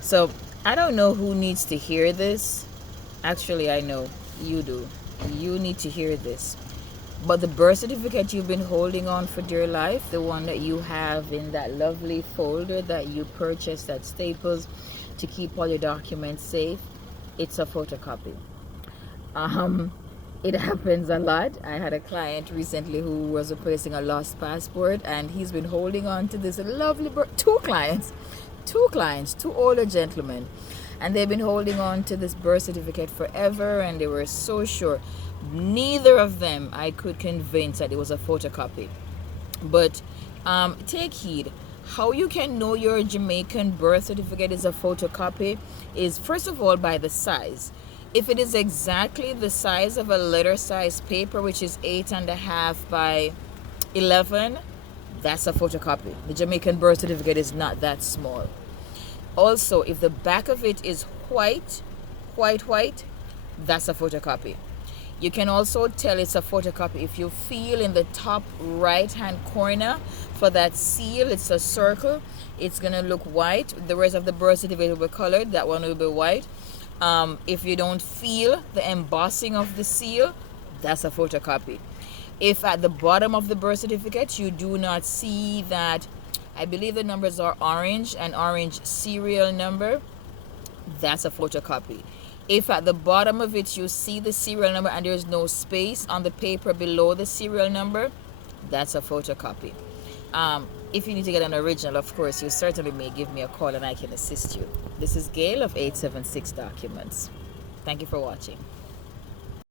So I don't know who needs to hear this. Actually, I know you do. You need to hear this. But the birth certificate you've been holding on for dear life, the one that you have in that lovely folder that you purchased at Staples to keep all your documents safe, it's a photocopy. Um, it happens a lot. I had a client recently who was replacing a lost passport, and he's been holding on to this lovely two older gentlemen, and they've been holding on to this birth certificate forever, and they were so sure. Neither of them I could convince that it was a photocopy. But take heed. How you can know your Jamaican birth certificate is a photocopy is, first of all, by the size. If it is exactly the size of a letter size paper, which is 8.5 by 11, that's a photocopy. The Jamaican birth certificate is not that small. Also, if the back of it is white, that's a photocopy. You can also tell it's a photocopy if you feel in the top right hand corner for that seal, it's a circle, it's going to look white. The rest of the birth certificate will be colored, that one will be white. If you don't feel the embossing of the seal, that's a photocopy. If at the bottom of the birth certificate you do not see that, I believe the numbers are orange, an orange serial number, that's a photocopy. If at the bottom of it you see the serial number and there's no space on the paper below the serial number, that's a photocopy. If you need to get an original, of course, you certainly may give me a call and I can assist you. This is Gayle of 876 Documents. Thank you for watching.